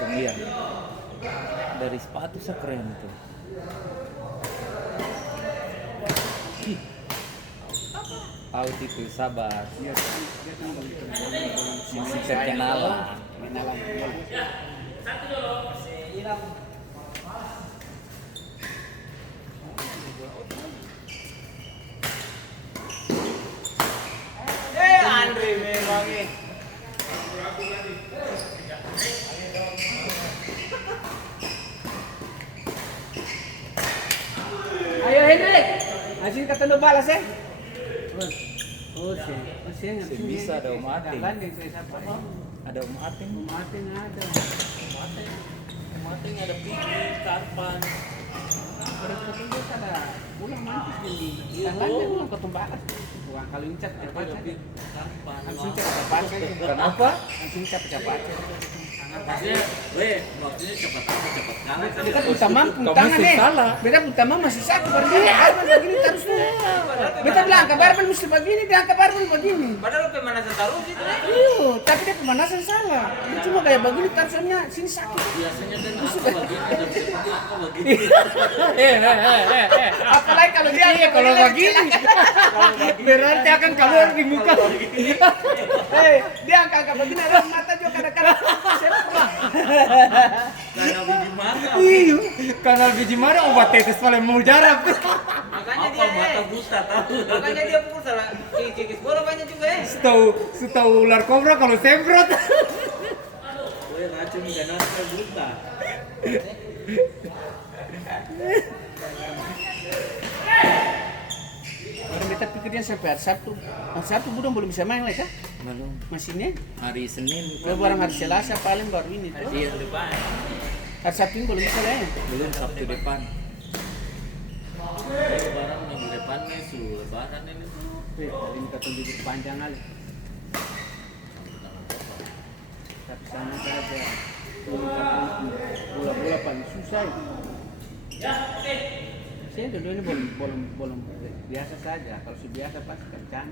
tergantung iya. Dari sepatu keren tuh. Out itu sabar. Dia kan Masih terkenalan. Andre memang ini. Ayo Hendrik, asin kata lu balas eh. Oh, sen Bisa ada umatin. Landing saya siapa? Ada umatin. Umatin ada. Mating ada pikir, karpan. Terus ketemu ada pulang mantis gini. Yang lainnya pulang ketemu balas. Bukan kalau incat cepat saja. Karpan. Langsung cepat saja. Kenapa? Langsung cepat saja. Maksudnya, maksudnya cepat apa cepat kalah. Kita utama Kamu tangan masih eh. salah. Beta utama masih sakit baru dia Arman begini terus. Beta bilang ke Barman mesti begini, dia ke Barman begini. Padahal pemanasan taruh gitu. Iya, tapi dia pemanasan salah. Dia cuma kayak begini terusnya sini sakit. Biasanya kan aku begini, dan seperti aku begini. Apalagi kalau dia Iya, kalau begini. Berarti akan keluar di muka. Dia angkat begini ada mata juga kadang-kadang. Karena biji mata. Iya, karena biji mana obat tetes paling mujarab. Makanya dia mata buta tahu. Makanya dia pukul salah kikis bola banyak juga Setahu ular kobra kalau semprot. Weh racun ganasnya buta. Orang beta pikirnya sampai hari Sabtu. Hari Sabtu Budong belum bisa main lagi kah? Belum. Mesinnya? Hari Senin. Kalau barang hari Selasa paling baru ini tuh. Di depan. Hari Sabtu ini belum bisa lagi. Belum Sabtu depan. Lebaran minggu depan nih, suruh lebaran ini. Hari ini kata bibir panjang kali. Tapi sama saja. Bola-bola paling susah itu. Saya dulu ini belum biasa saja. Kalau sudah biasa pasti kencang.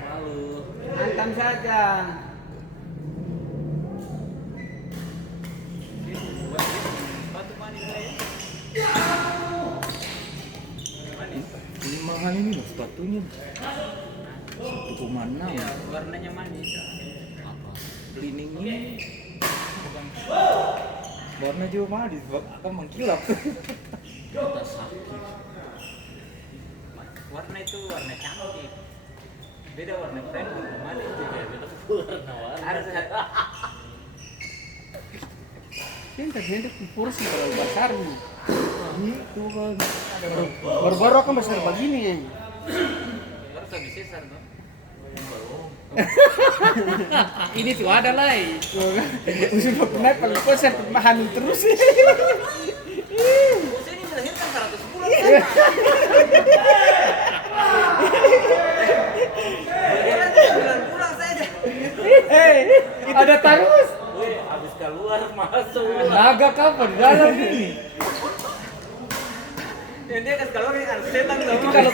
Malu. Hantam saja. Sepatu manis saya. Ini mahal ini loh sepatunya. 1,6. Iya, warnanya manis. Apa? Cleaning ini. Warna juga mahal di akan mengkilap. Kita sakit. Warna itu warna cantik. Beda warna krem, warna manis juga. Beda warna. Hendak kursi kalau besar nih. Itu kan. Baru-baru kan besar begini ya. Baru habis sesar tuh. Ini tuh ada lah. Usul pernah paling besar hamil terus. Saya ini melahirkan 100 bulan. Melahirkan 9 bulan saja. Ada terus. Wih, habis keluar masuk. Naga kapan dalam ini? Dan dia kasih keluar ini harus setan tuh. Itu kalau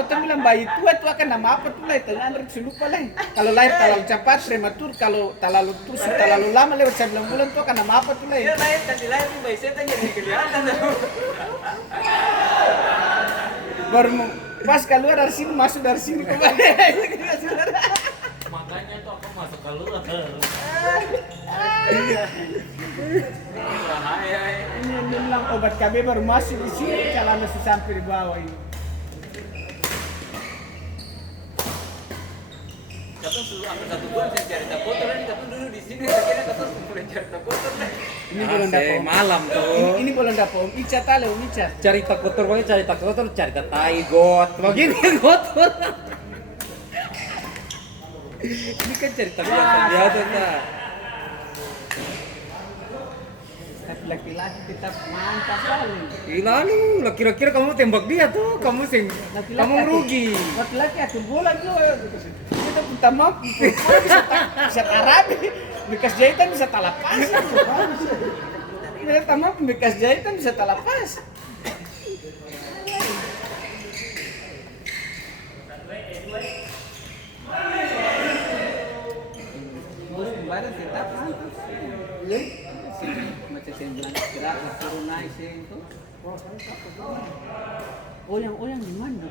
kau bilang bayi tua itu akan nama apa tuh lah itu Android lupa lah. Kalau lahir terlalu cepat prematur, kalau terlalu tusuk terlalu lama lewat 9 bulan itu akan nama apa tuh lah. Dia lahir kasih lahir tuh bayi setan jadi kelihatan tuh. Baru pas keluar dari sini masuk dari sini kembali. Makanya tuh aku masuk keluar. Bahaya. Ini yang dia bilang obat KB baru masuk di sini, celana sudah sampai di bawah ini. Katong suruh ambil 1 bulan saya cari tak kotor kan katong dulu di sini akhirnya katong mulai cari tak kotor kan. Ini belum dapat. Malam tuh. Ini belum dapat Om Ica tale Om Ica. Cari tak kotor, pokoknya cari tak kotor, cari tak tai got. Begini kotor. Ini kan cari tak biasa tak. Tapi laki-laki tetap mantap kali. Gila lu, kira-kira kamu tembak dia tuh, kamu kamu rugi. Laki-laki atur bola juga. Kita minta maaf, bisa tarabi. bekas jahitan bisa talapas. Mereka mah bekas jahitan bisa talapas. Terus kemarin tetap pantas. Iya. Macam saya bilang gerak turun naik sih itu. Oh yang di mana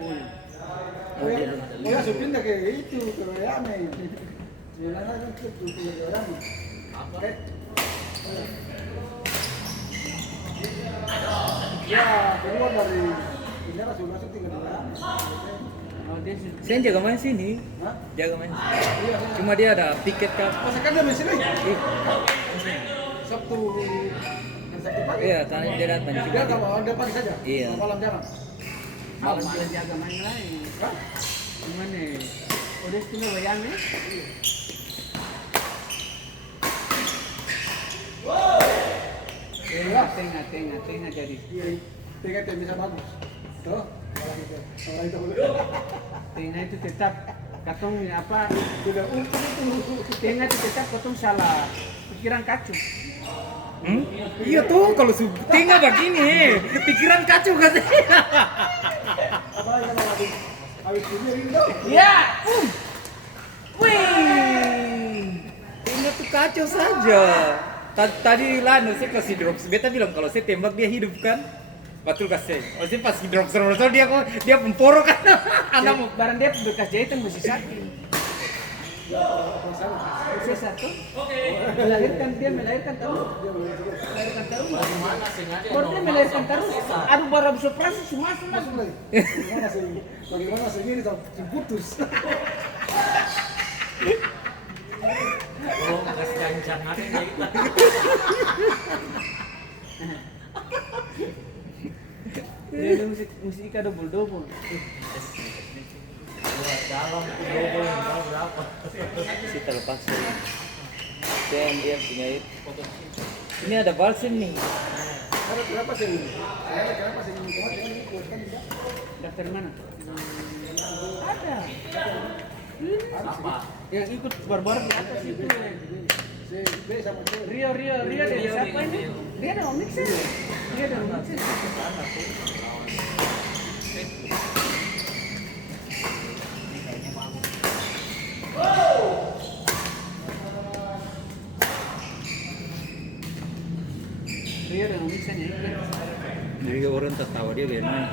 oh yang? Ya supindah kayak itu ke Royame. Sebenarnya kan itu ke Royame. Apa? Ya, keluar dari penjara sudah masuk tinggal di Royame. Oh dia Saya jaga main sini. Hah? Jaga main. Iya, Cuma dia ada piket kan. oh sekarang dia masih nih. Sabtu dan Sabtu pagi. Iya, karena dia datang juga. Dia kalau ada pagi saja. Iya. Kalau malam jarang. malam dia jaga main lain. Hah? Gimana? Udah sini wayang nih. Tengah jadi. Iya, tengah bisa bagus. Tuh, kalau itu Tengah itu tetap katong apa? sudah untuk Tengah itu tetap katong salah pikiran kacau. Iya tuh, kalau tengah begini, pikiran kacau katanya. apa kalau habis ini rindu. Iya. Wih, tengah tuh kacau saja. Tadi Lano saya kasih drop, beta bilang kalau saya tembak dia hidup kan, betul kasih. Oh saya pas drop server dia pemporo kan, anak mau. Barang dia bekas jahitan masih sakit. Usia 1. Melahirkan terus. Mana sih nggak ada Baru dia melahirkan terus. Aduh baru habis operasi cuma Masuk lagi. Bagaimana sih ini putus. Oh, kasih gancang ada yang gitu. dia mesti ikat double. Dalam itu double yang tahu berapa. Si terlepas. Dan dia punya itu. Ini ada balsam nih. Ada kenapa sih ini? Ada kenapa sih ini? Kemarin ini keluarkan tidak? Daftar mana? Ada. Apa? Yang ikut barbar di atas itu. Si B sama C. Rio dari siapa ini? Dia ada omix ya? Dia ada omix ya? Rio ada omix ya? Jadi orang tertawa dia gak main.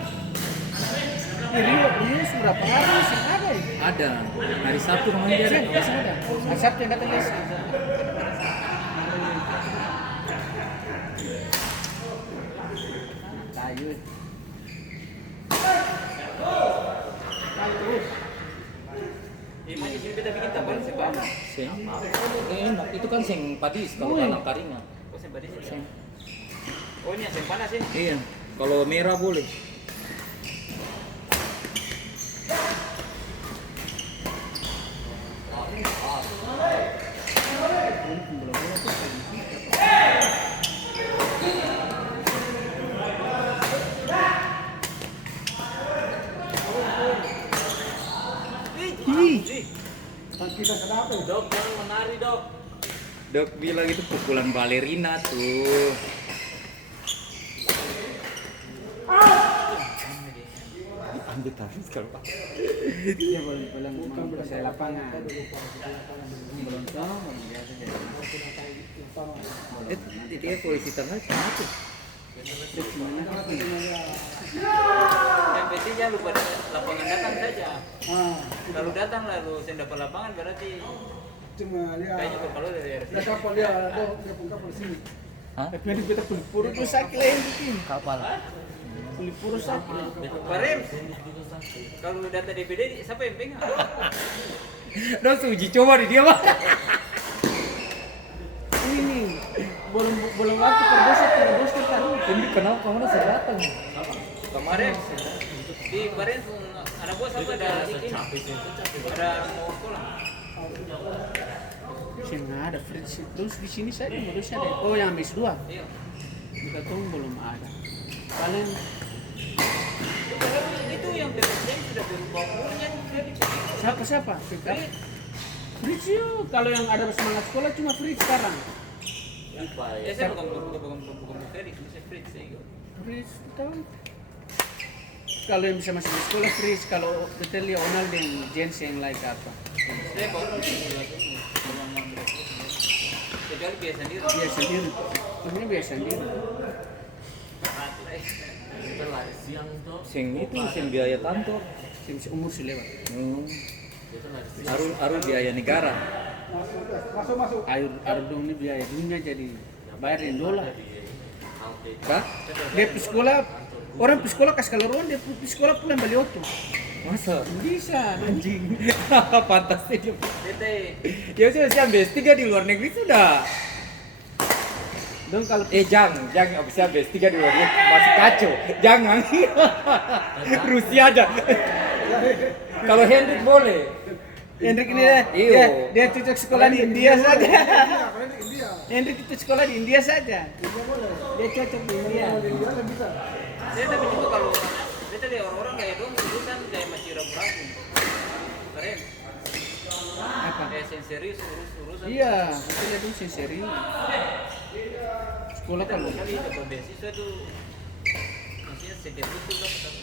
Rio seberapa hari sih ada ya? Ada. Hari Sabtu namanya dia ada. Masih ada. Asap yang datang guys. Kayu. Ini di sini kita bikin tambahan sih Pak. Seng. Enak. Itu kan seng padis kalau tanam karingan. Oh, sembari sih. Oh, ini yang panas ya? Iya. Kalau merah boleh. Kita kenapa? Dok, jangan menari dok. Dok bilang itu pukulan balerina tuh. Ambil tarif kalau Pak. Dia belum menguasai lapangan. Belum tahu, belum biasa jadi. Dia polisi tengah kenapa? Yang penting jangan lupa lapangan datang saja. Ah, Kalau datang lalu saya dapat lapangan berarti cuma dia. kayaknya kalau dari Dia kapal dia pun kapal sini. Hah? Tapi ini kita puru tuh sakit lah yang bikin. Kapal. Puru sakit. Barem. Kalau data DPD siapa yang pegang? Terus uji coba di dia Pak. Ini nih, belum waktu terbos terus. Ini kenapa kamu sudah datang? Kemarin di kemarin anak gua siapa ada ini? Ada mau sekolah. Sih nggak ada Fritz. Terus di sini saya modusnya ada. Oh yang habis 2. Iya. Kita tunggu belum ada. Paling Itu yang BPJS sudah berubah umurnya jadi siapa? Frit. Fritz yuk, kalau yang ada semangat sekolah cuma Fritz sekarang. IPA ya. Saya bukan Felix, saya Fritz ya. Fritz tahu. Kalau yang bisa masuk di sekolah Fritz, kalau betul ya Onal dan Jens yang like apa? Saya baru kecuali biasa sendiri. Biasa sendiri. Maksudnya biasa sendiri. Setelah siang tuh. Sing itu sing biaya kantor. Bisa umur sih lewat. Harus biaya negara. Masuk. Air dong ini biaya dunia jadi bayarin dolar. Kah? Dia pergi sekolah, orang pergi sekolah kasih keluaran, dia pergi sekolah pulang balik auto. Masa? Bisa, Anjing. Pantas dia. Ya sudah saya ambil S3 di luar negeri sudah. Dong kalau Jangan bisa ambil S3 di luar negeri masih kacau. Jangan. Rusia aja. Kalau Hendrik boleh. Hendrik ini Iyo. dia cocok sekolah di India saja. India. Hendrik itu sekolah di India saja. Dia cocok di India. Saya tapi juga kalau saya tadi orang-orang kayak dong jurusan kayak masih ragu-ragu. Keren. Apa? Kayak serius urusan. Iya, itu lihat dulu sih serius. Sekolah kalau kali dapat beasiswa tuh maksudnya setiap butuh kan kata.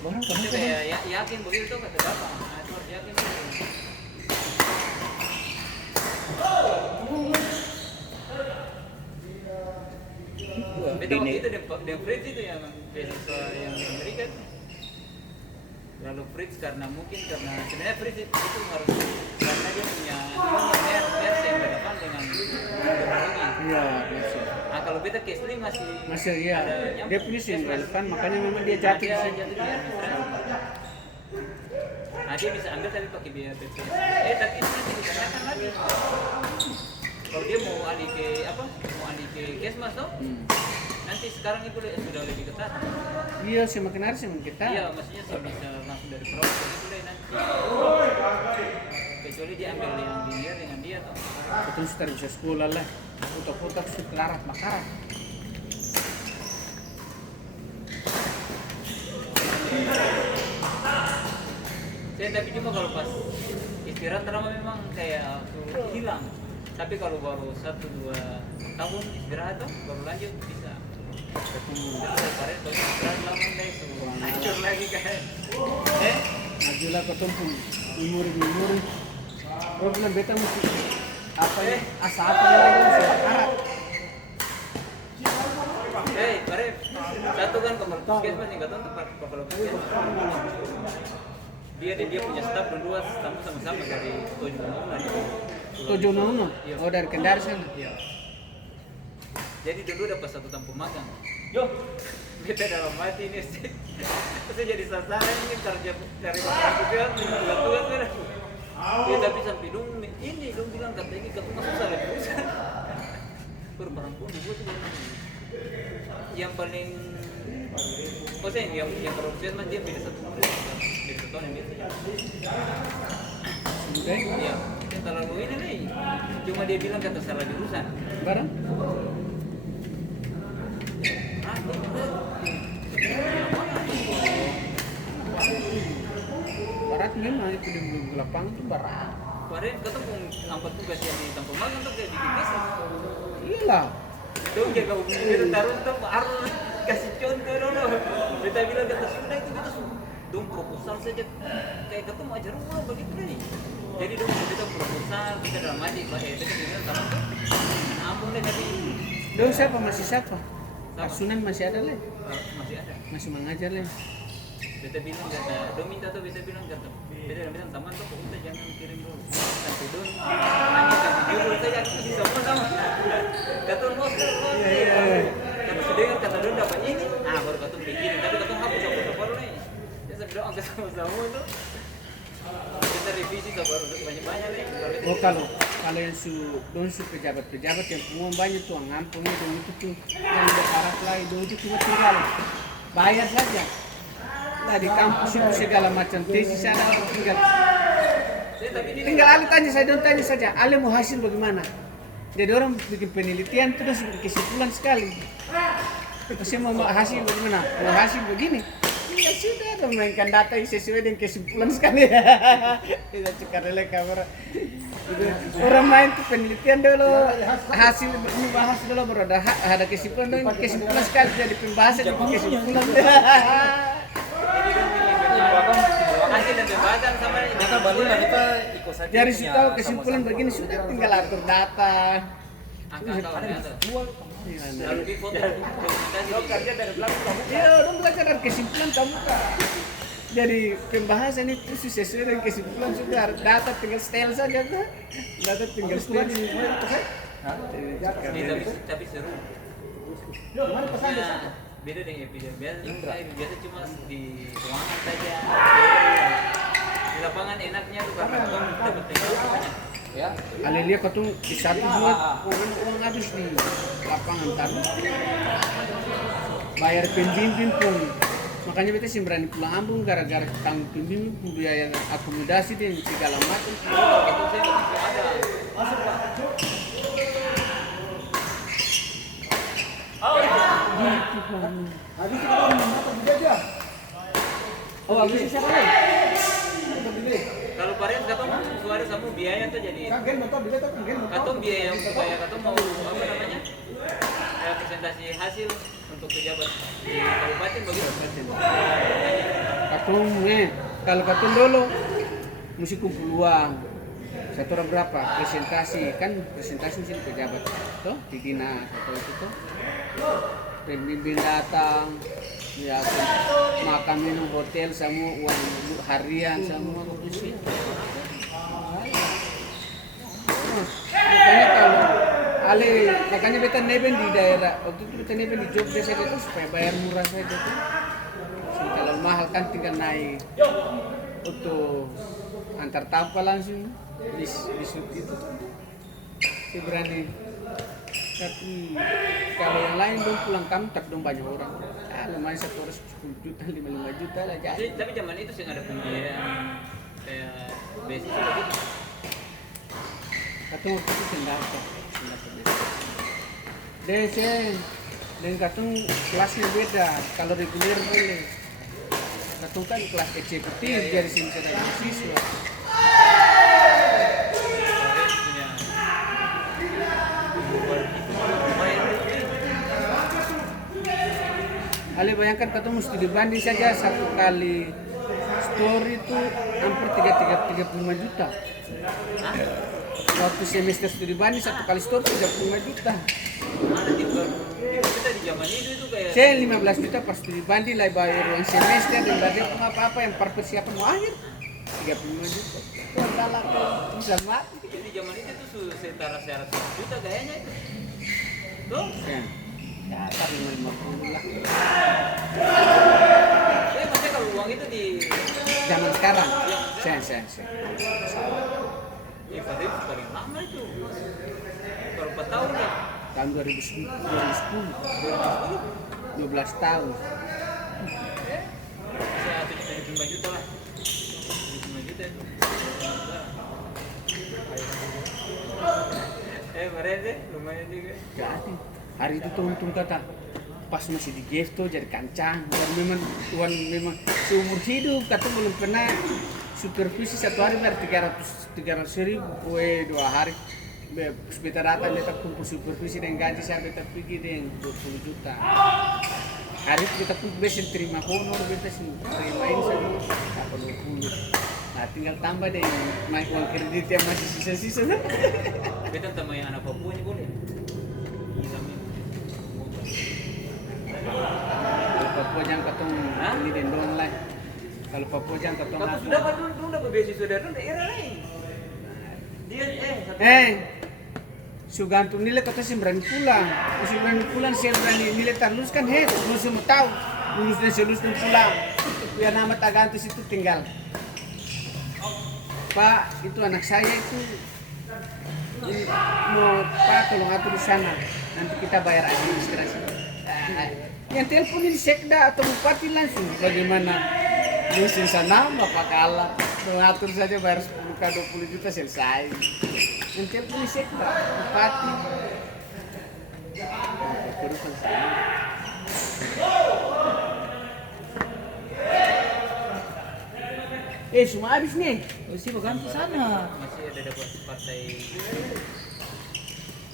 barang Saya kayak yakin begitu tuh kata bapak. Nah, itu harus yakin. Itu dia Fritz itu yang beasiswa yang Amerika itu. Lalu Fritz karena sebenarnya Fritz itu harus karena dia punya nerd yang relevan dengan teknologi. iya, masih. Nah kalau beta Kesli masih Iya. ada Dia punya sih yang relevan, makanya memang dia jatuh di situ. jatuh di administrasi. Nah dia bisa ambil tapi pakai biaya BPS. Tapi itu nanti dikenakan lagi. Kalau dia mau alih ke Kesmas toh, nanti sekarang itu sudah lebih ketat. Iya, semakin hari semakin kita. Iya, maksudnya saya bisa langsung dari proses itu deh nanti. Kecuali dia ambil yang linear dengan dia toh. Betul sudah bisa sekolah lah. Putar-putar sekarat makarat. Saya tapi cuma kalau pas istirahat lama memang kayak hilang. Tapi kalau baru 1-2 tahun istirahat tuh baru lanjut bisa. Kemarin kalau istirahat lama guys, hancur lagi kan. Majulah ke tumpung memori. Kalau bilang beta mesti apa ya? Asa apa lagi mesti makarat. Kemarin satu kan kamar puskesmas yang nggak tahu tempat kepala puskesmas. Dia punya staf berdua, sama-sama dari Tujuh nono. Oh dari Kendari sana. Iya. Jadi dulu dapat satu tampung magang. Beta dalam mati ini sih. Saya jadi sasaran ini kerja dari beberapa pihak tugas kan. Ya tapi sampai dong bilang kata ini ketemu susah lagi urusan. Berbarang pun gue tuh yang paling yang produksi mas dia beda 1 tahun yang biasa. Sudah. Iya, yang terlalu ini nih. Cuma dia bilang kata salah jurusan. Barang? Barat memang itu di lapangan itu barat. Kemarin ketemu angkot tugas yang di Tampung Magang tuh kayak bikin bisnis. Iyalah. Dong jaga hubungan kita taruh tuh harus kasih contoh dulu. Kita bilang kata sudah itu kita dong proposal saja kayak ketemu aja rumah begitu deh. Jadi dong kita proposal kita dalam aja kita bilang sama tuh. Ampun deh tapi. Dong siapa? Asunan masih ada leh. Masih ada. Masih mengajar leh. Beta bilang kata, dong minta tuh beta bilang kata, beta bilang teman tuh udah jangan kirim dulu. Sampai dong hanya kasih judul saja aku kasih sama. Kata bos, kata sedengar kata dong dapat ini, baru kata pikirin. Tapi kata hapus baru nih. Ya saya bilang angkat sama-sama itu. Kita revisi baru banyak-banyak nih. Oh kalau yang su pejabat-pejabat yang pengumuman banyak tuh ngampung itu tuh yang berharap lah itu cuma tinggal bayar saja. Nah di kampus itu segala macam tesis ada orang tinggal Ali tanya saja Ali mau hasil bagaimana, jadi orang bikin penelitian terus kesimpulan sekali saya mau hasil bagaimana, mau hasil begini ya sudah mainkan data yang sesuai dengan kesimpulan sekali kita cekar kamera Orang main tuh penelitian dulu, hasil membahas dulu baru ada kesimpulan sekali jadi pembahasan itu kesimpulan. Hasil dan pembahasan sama Kita balik lah kita ikut saja. Dari punya situ tahu sama-sama. kesimpulan begini sudah tinggal atur data. angka-angka lalu di foto dokumentasi Ya, orang belajar dari kesimpulan kamu Kak. Jadi pembahasan itu sesuai dengan kesimpulan sudah data tinggal setel saja Kak. Data tinggal setel. tapi seru. Gimana pesan Ya, beda dengan episode biasa cuma di ruangan saja. Di lapangan enaknya tuh karena kamu dapat banyak. Ya. Alelia kau di satu buat uang habis di lapangan tadi. Bayar pembimbing pun. Makanya beta sih berani pulang ambung gara-gara tanggung pembimbing biaya akomodasi dan segala macam. Itu saya masih ada. Habis itu kalau menata juga dia. Oh, habis siapa lagi? Motor beli. Kalau kemarin katong suara sama biaya tuh jadi Kan motor beli tuh kan motor. katong biaya yang supaya katong mau apa namanya presentasi hasil untuk pejabat di kabupaten begitu. Katong kalau katong dulu mesti kumpul uang. Satu orang berapa? Presentasi mesti di pejabat. Tuh, di dinas atau itu tuh. Pembimbing datang, ya makan minum hotel semua uang harian semua mesti. Makanya kalau makanya beta neben di daerah waktu itu beta neben di Jogja saja itu supaya bayar murah saja tuh. Kalau mahal kan tinggal naik untuk antar tanpa langsung di sud itu. Saya berani. Tapi kalau yang lain dong pulang kampung tak dong banyak orang. Lumayan 1 orang 10 juta, 55 juta lah jadi. Tapi zaman itu sih nggak ada pembiayaan kayak beasiswa begitu. Katong waktu itu sendata. Desen, dan katong kelasnya beda. Kalau reguler boleh. Katong kan kelas eksekutif dari sini sudah mahasiswa. Ale bayangkan katong mesti dibanding saja satu kali story itu hampir 35 juta. Waktu semester studi banding satu kali story 35 juta. Mana di kita di zaman itu kayak Saya 15 juta pas studi banding lah bayar uang semester dan badai apa-apa yang persiapan mau akhir 35 juta. Total aku bisa mati. jadi zaman itu tuh setara 100 juta kayaknya itu. Tuh, Ya, tapi 50 lah. maksudnya kalau uang itu di Zaman sekarang, sen. Padahal paling lama itu. Baru 4 tahun ya. Tahun 2010, 12 tahun. Saya 75 juta lah. 75 juta itu. Kemarin deh, lumayan juga. Jadi hari itu tuh untung kata pas masih di Gefto jadi kancang dan memang Tuhan memang seumur hidup kata belum pernah supervisi satu hari bayar 300 ribu kue 2 hari beta datang beta kumpul supervisi dan gaji saya beta pergi dengan 20 juta hari itu beta pun besen terima honor beta terima ini saja apa 20 nah tinggal tambah deh uang kredit yang masih sisa-sisa Beta sama yang anak Papua ini boleh. Gila men. Kalau Papua jangan ketemu ini dendong lah. Kalau Papua jangan ketemu. Kamu sudah kan dulu dapat beasiswa dari daerah lain. Dia satu. Suganto nilai kata sih berani pulang. Masih berani pulang sih berani nilai terlulus kan lulus semua tahu. Lulus dan selulus dan pulang. Biar nama Tagantus itu tinggal. Pak, itu anak saya itu ini mau Pak tolong atur di sana. Nanti kita bayar administrasi. Yang teleponin sekda atau bupati langsung bagaimana lusin sana bapak kalah mengatur saja bayar 10 ke 20 juta selesai yang teleponin sekda bupati terus sana Semua habis nih. Oh, sih berganti sana. Masih ada dapat partai.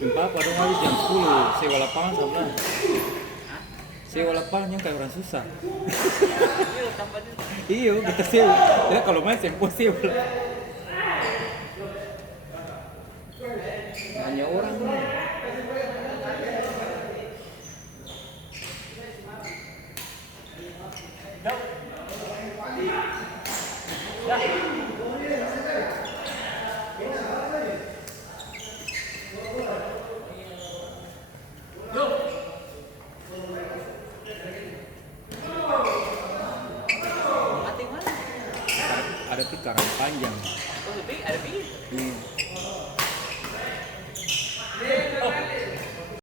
Jumpa pada habis jam 10, sewa lapangan sama. Sewa lapangan yang kayak orang susah. Iya, tampaknya. Iya, kita sewa. Ya kalau main sempo sewa. Hanya orang. Mati mana? Ada tikaran panjang. Oh, lebih ada bingit. Hmm.